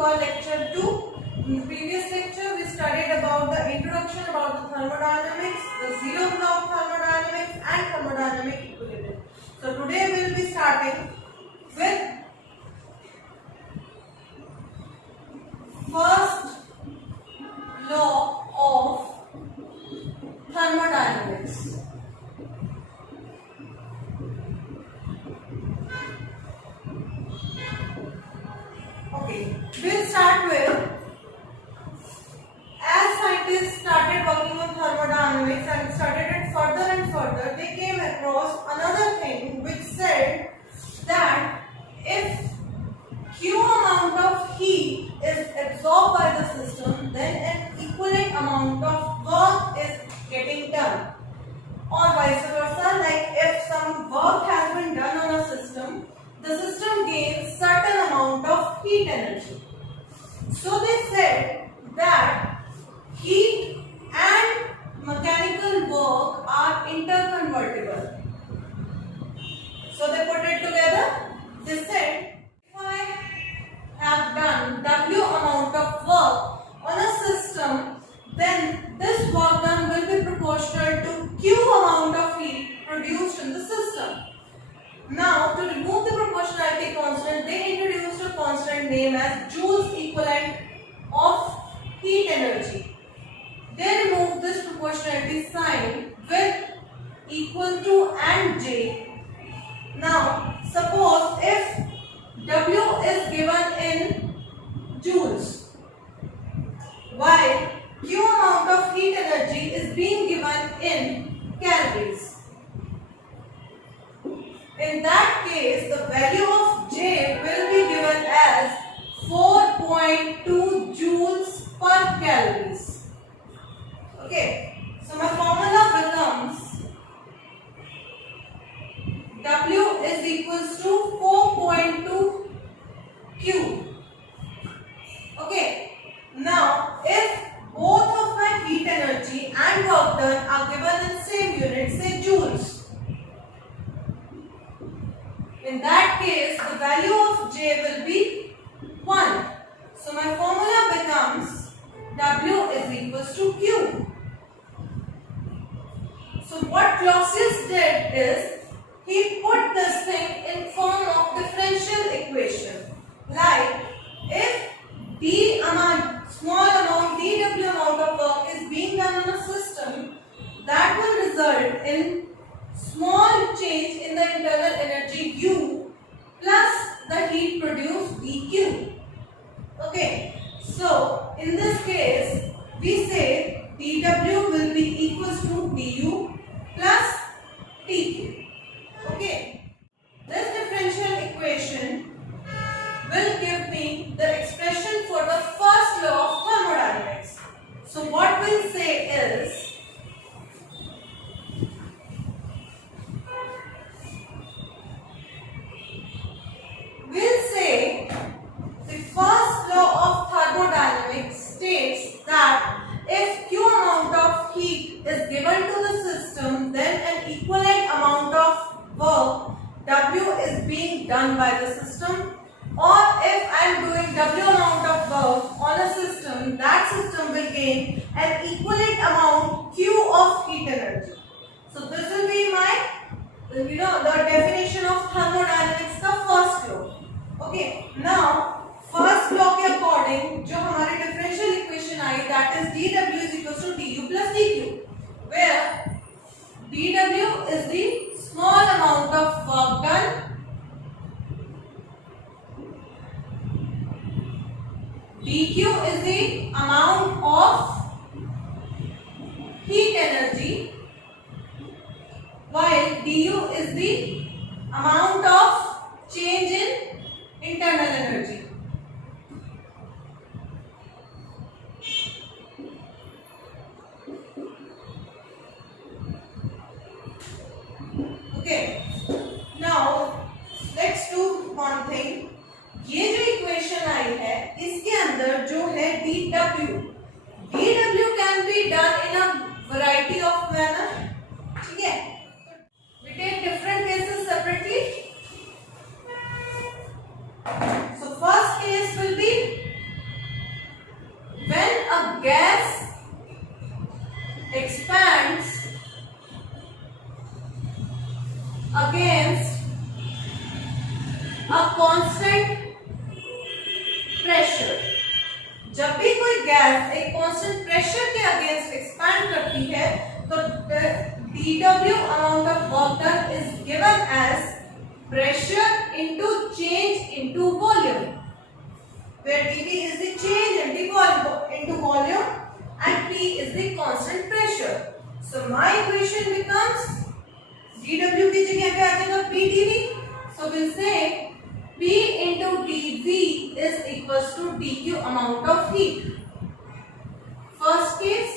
our lecture 2. In the previous lecture, we studied about the introduction about the thermodynamics, the zero law of thermodynamics and thermodynamic equilibrium. So today we will be starting with first law of thermodynamics. Okay, we'll start with, as scientists started working on thermodynamics and studied it further and further, they came across another thing which said that if Q amount of heat is absorbed by the system, then an equivalent amount of work is getting done. Or vice versa, like if some work has been done on a system, the system gains certain amount of heat energy. So they said that heat and mechanical work are interconvertible. So they put it together. They said, if I have done W amount of work on a system, then this work done will be proportional to Q amount of heat produced in the system. Now, to remove the proportionality constant, they introduced a constant named as Joule's equivalent of heat energy. They removed this proportionality sign with equal to and J. Now, suppose if W is given in joules, while Q amount of heat energy is being given in calories. In that case, the value of J will be given as 4.2 joules per calories. Okay, so my formula becomes W is equals to 4.2 Q. Okay, now if both of my heat energy and work done are given in same unit, say joules, in that case, the value of J will be 1. So my formula becomes W is equals to Q. So what Clausius did is, he put this thing in form of differential equation. Like, if D amount, small amount, dW amount of work is being done on a system, that will result in small change in the internal energy U plus the heat produced dQ. Okay, so in this case we say dW will be equals to du plus dQ. Okay, this differential equation will give me the expression for the first law of thermodynamics. So what we'll say is, we'll say the first law of thermodynamics states that if Q amount of heat is given to the system, then an equivalent amount of work W is being done by the system. Or if I am doing W amount of work on a system, that system will gain an equivalent amount Q of heat energy. So this will be my, the definition of thermodynamics का first law. Okay, now first law के according जो हमारी differential equation I, that is dW is equals to du plus dQ, where dW is the small amount of work done, dQ is the amount of heat energy, while du is the amount of change in internal energy. Okay, now let's do one thing. ये जो equation आई है, इसके अंदर जो है dW can be done in a variety of manner. ठीक है, we take different cases separately. So first case will be a constant pressure. जब भी कोई गैस एक कांस्टेंट प्रेशर के अगेंस्ट एक्सपैंड करती है तो dW amount of work done is given as pressure into change into volume, where dV is the change into volume and P is the constant pressure. So my equation becomes dW की जगह पे आ जाएगा P dV. So we'll say P into dV is equals to dQ amount of heat. First case.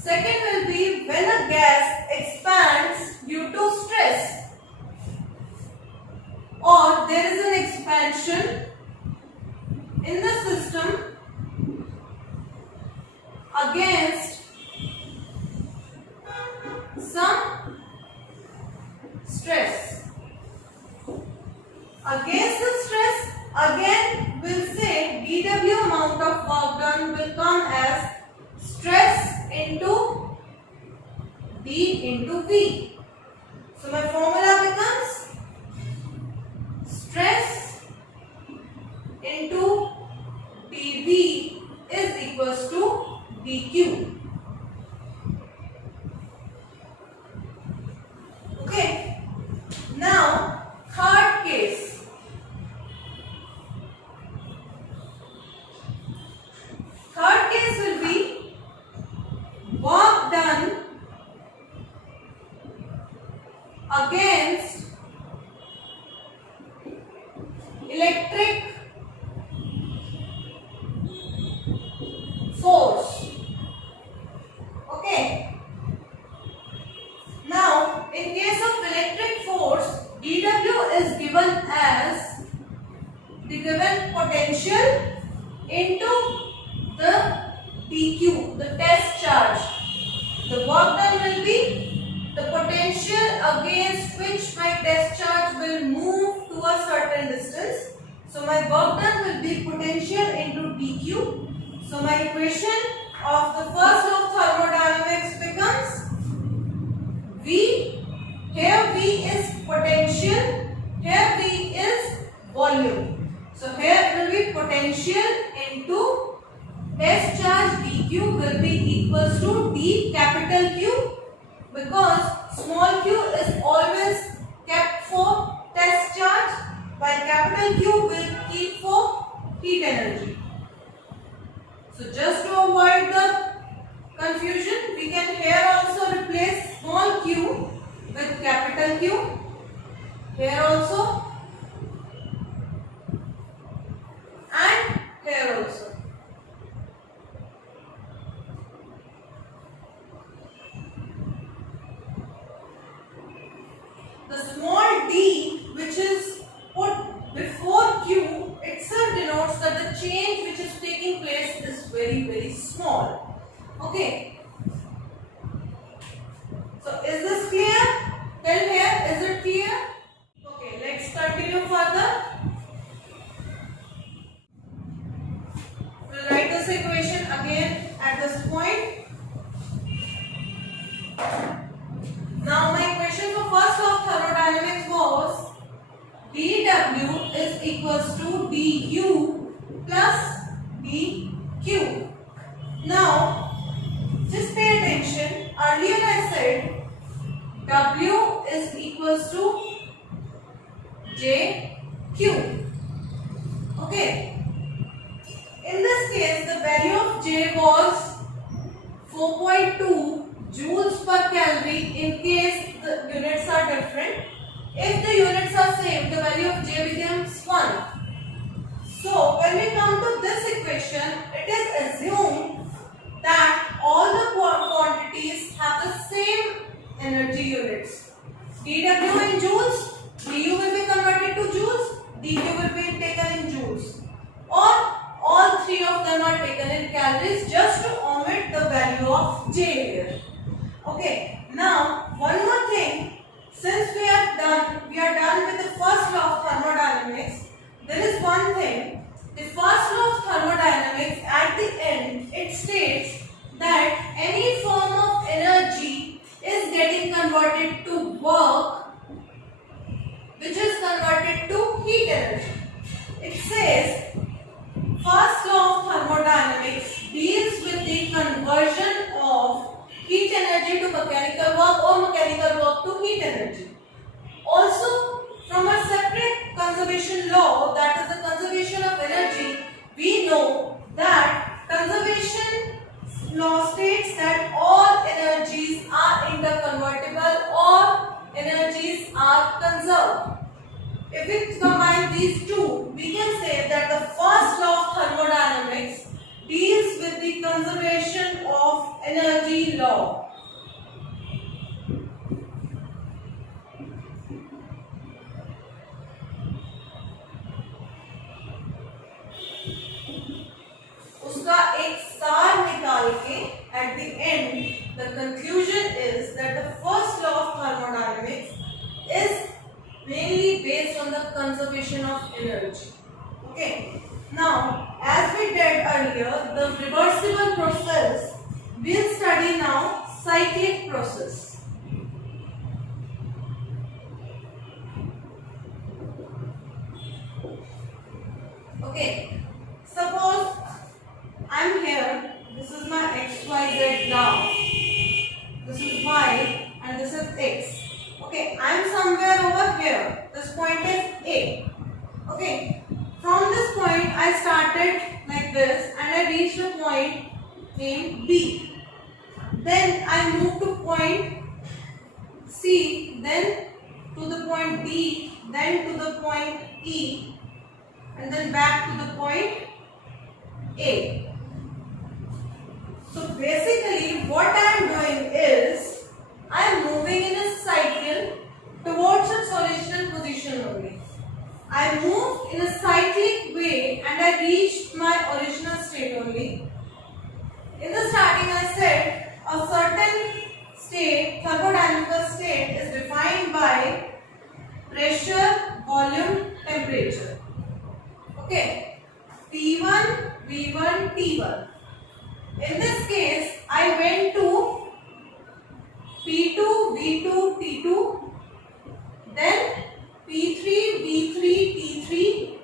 Second will be when a gas expands due to stress or there is an expansion in the system against some stress. Against the stress, again we'll say dW amount of work done will come as stress into D into V. So my formula becomes stress into dV is equals to dQ. Okay. Now third case. Third case will be work done against electric force. Okay. Now, in case of electric force, dW is given as the given potential into the dQ, the test charge. The work done will be the potential against which my test charge will move to a certain distance. So my work done will be potential into dQ. So my equation of the first law of thermodynamics becomes V. Here V is potential, here V is volume. So here it will be potential into test charge dQ will be equals to D capital Q, because small q is always kept for test charge while capital Q will keep for heat energy. So just to avoid the confusion, we can here also replace small q with capital Q. Here also and here also. The small d which is put before q itself denotes that the change which is taking place is very, very small. Okay. So is this clear? Tell here, is it clear? Okay, let's continue further. We'll write this equation again at this point. Now my equation for first law of thermodynamics was dW is equals to du plus dq. Now just pay attention. Earlier I said W is equals to jq. Okay. In this case, the value of J was 4.2 joules per calorie in case the units are different. If the units are same, the value of J becomes 1. So, when we come to this equation, it is assumed that all the quantities have the same energy units. dW in joules, du will be converted to joules, dq will be taken in joules. Or all three of them are taken in calories, just to omit the value of J here. Okay, now one more thing, since we are energy. It says first law of thermodynamics deals with the conversion of heat energy to mechanical work or mechanical work to heat energy. Also, from a separate conservation law, that is the conservation of energy, we know that conservation law states that all energies are interconvertible or energies are conserved. If we combine these two, we can say that the first law of thermodynamics deals with the conservation of energy law. उसका एक सार निकाल के at the end the conclusion is that the first law of thermodynamics is mainly based on the conservation of energy. Okay, now as we did earlier the reversible process, we'll study now cyclic process. Okay, suppose I'm here, this is my XYZ graph, this is Y and this is X. Okay, I'm somewhere over here, this point is A. Okay, from this point I started like this and I reached a point named B. Then I moved to point C, then to the point D, then to the point E, and then back to the point A. So basically what I am doing is I am moving in a cycle towards its original position only. I moved in a cyclic way and I reached my original state only. In the starting I said a certain state, thermodynamical state, is defined by pressure, volume, temperature. Okay, P1, V1, T1. In this case, I went to P2, V2, T2, then P3, V3, T3,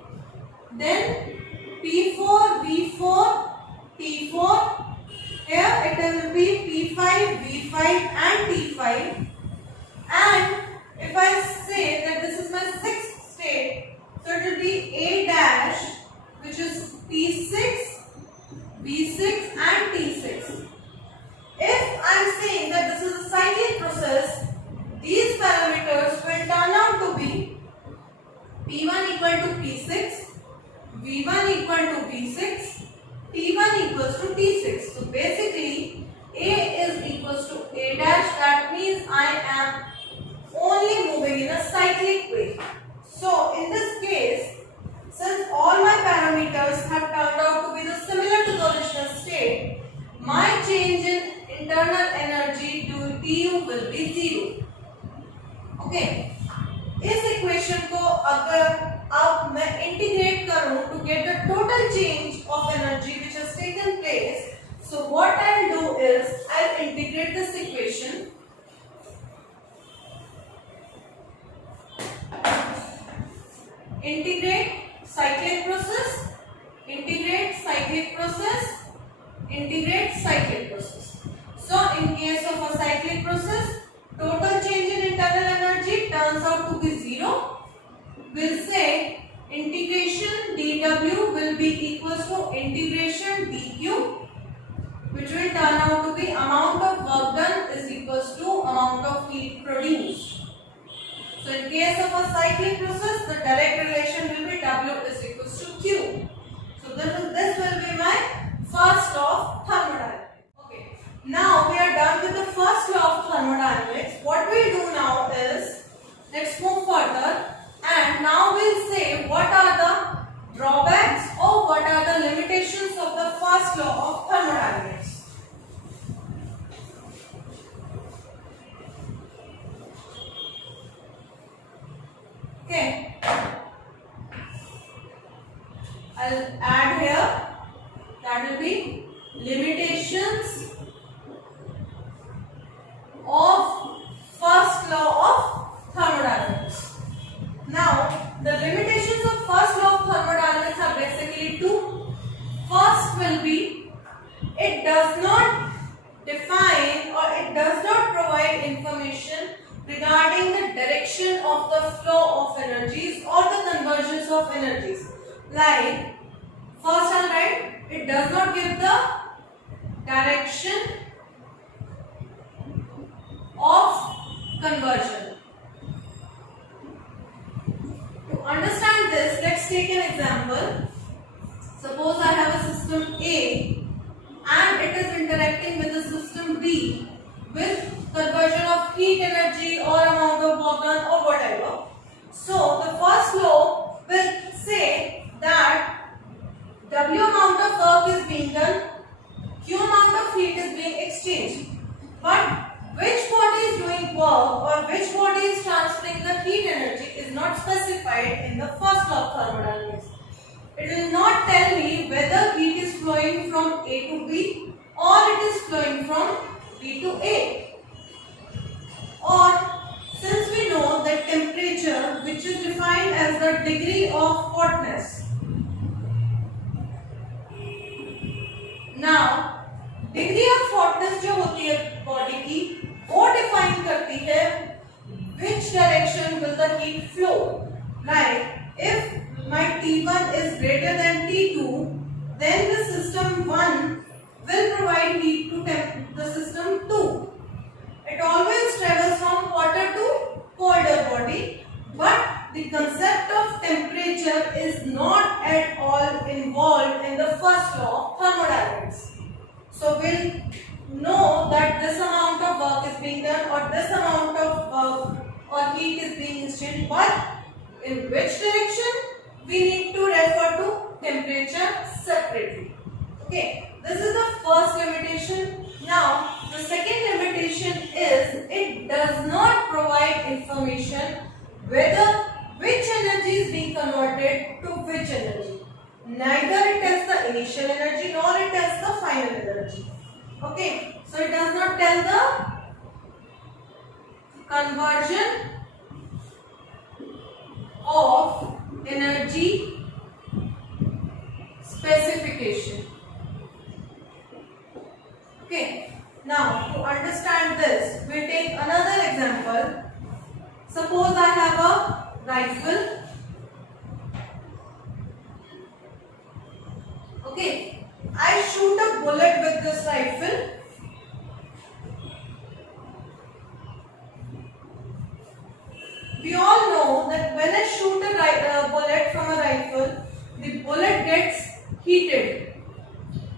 then P4, V4, T4. Here it will be P5, V5 and T5. And if I say that this is my sixth state, so it will be A dash, which is P6, V6 and T6. If I am saying that this is a cyclic process, these parameters will turn out to be P1 equal to P6, V1 equal to V6, T1 equals to T6. So basically A is equals to A dash, that means I am only moving in a cyclic way. So in this case, since all my parameters have turned out to be similar to the original state, my change in internal energy to TU will be 0. Okay. इस equation को अगर अब मैं integrate करूं to get the total change of energy which has taken place, so what I'll do is I'll integrate this equation. Integrate cyclic process, integrate cyclic process, integrate cyclic process. So in case of a cyclic process, total change in internal energy turns out to be 0. We'll say integration dW will be equals to integration dQ, which will turn out to be amount of work done is equals to amount of heat produced. So in case of a cyclic process, the direct relation will be W is equals to Q. So this will be my first law of thermodynamics. Okay. Now we are done with the first law of thermodynamics. What we'll do now is, let's move further and now we'll say what are the drawbacks or what are the limitations of the first law of thermodynamics. Okay, I'll add here, that will be limitations of first law of thermodynamics. Now, the limitations of flow of energies or the conversions of energies. Like, first I'll write, it does not give the direction of conversion. To understand this, let's take an example. Suppose I have a system A and it is interacting with the system B with conversion of heat energy or amount of work done or whatever. So the first law will say that W amount of work is being done, Q amount of heat is being exchanged. But which body is doing work or which body is transferring the heat energy is not specified in the first law of thermodynamics. It will not tell me whether heat is flowing from A to B or it is flowing from B to A. Or since we know that temperature, which is defined as the degree of hotness. Now, degree of hotness जो होती है body की वो define करती है which direction will the heat flow. Like if my T1 is greater than T2, then the system 1 will provide heat to the system 2. It always travels from hotter to colder body, but the concept of temperature is not at all involved in the first law of thermodynamics. So we'll know that this amount of work is being done or this amount of work or heat is being exchanged, but in which direction we need to refer to temperature separately. Okay, this is the first limitation. Now the second limitation is it does not provide information whether which energy is being converted to which energy. Neither it tells the initial energy nor it tells the final energy. Okay, so it does not tell the conversion of energy specification. Okay, now to understand this, we take another example. Suppose I have a rifle. Okay, I shoot a bullet with this rifle. We all know that when I shoot a bullet from a rifle, the bullet gets heated.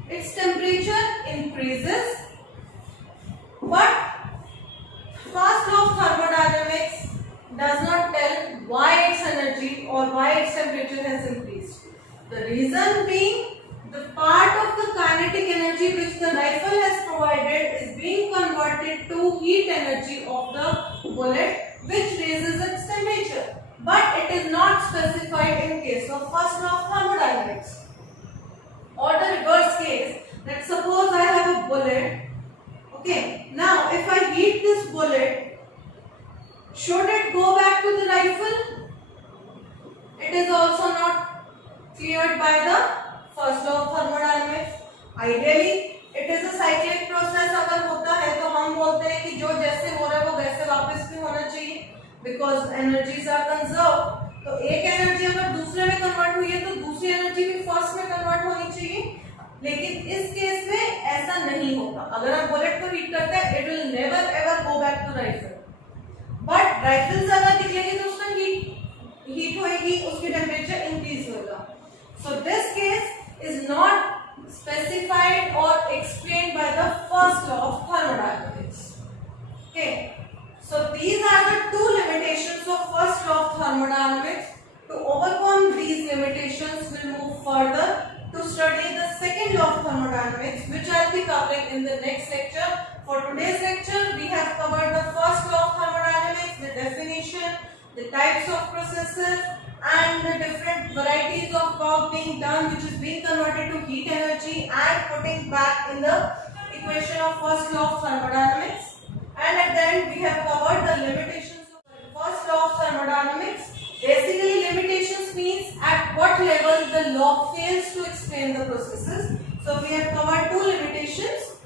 Its temperature increases, but first law of thermodynamics does not tell why its energy or why its temperature has increased. The reason being, the part of the kinetic energy which the rifle has provided is being converted to heat energy of the bullet, which raises its temperature. But it is not specified in case of first law of thermodynamics. Or the reverse case, that suppose I have a bullet. Okay, now if I heat this bullet, should it go back to the rifle? It is also not cleared by the first law of thermodynamics. Ideally, it is a cyclic process. अगर होता है तो हम बोलते हैं कि जो जैसे हो रहा है वो वैसे वापस भी होना चाहिए, because energies are conserved. तो एक एनर्जी अगर दूसरे में कन्वर्ट हुई है तो दूसरी एनर्जी भी फर्स्ट में कन्वर्ट होनी चाहिए. लेकिन इस केस में ऐसा नहीं होगा. अगर आप बुलेट को हीट करते हैं, it will never ever go back to rifle. But rifle से अगर निकलेगी तो उसमें हीट होएगी, उसकी टेम्परेचर इंक्रीज होगा. So this case is not specified or explained by the first law of thermodynamics. Okay, so these are the two limitations of first law of thermodynamics. To overcome these limitations, we'll move further to study the second law of thermodynamics, which I'll be covering in the next lecture. For today's lecture, we have covered the first law of thermodynamics, the definition, the types of processes, and the different varieties of work being done which is being converted to heat energy and putting back in the equation of first law of thermodynamics. And at the end we have covered the limitations of first law of thermodynamics. Basically, limitations means at what level the law fails to explain the processes. So we have covered two limitations.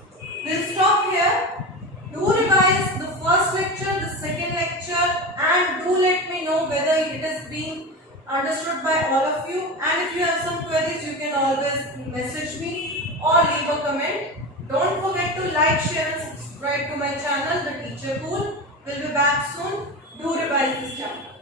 We'll stop here. Do revise the first lecture, the second lecture, and do let me know whether leave a comment. Don't forget to like, share and subscribe to my channel, The Teacher Cool. We'll be back soon. Do revise this chapter.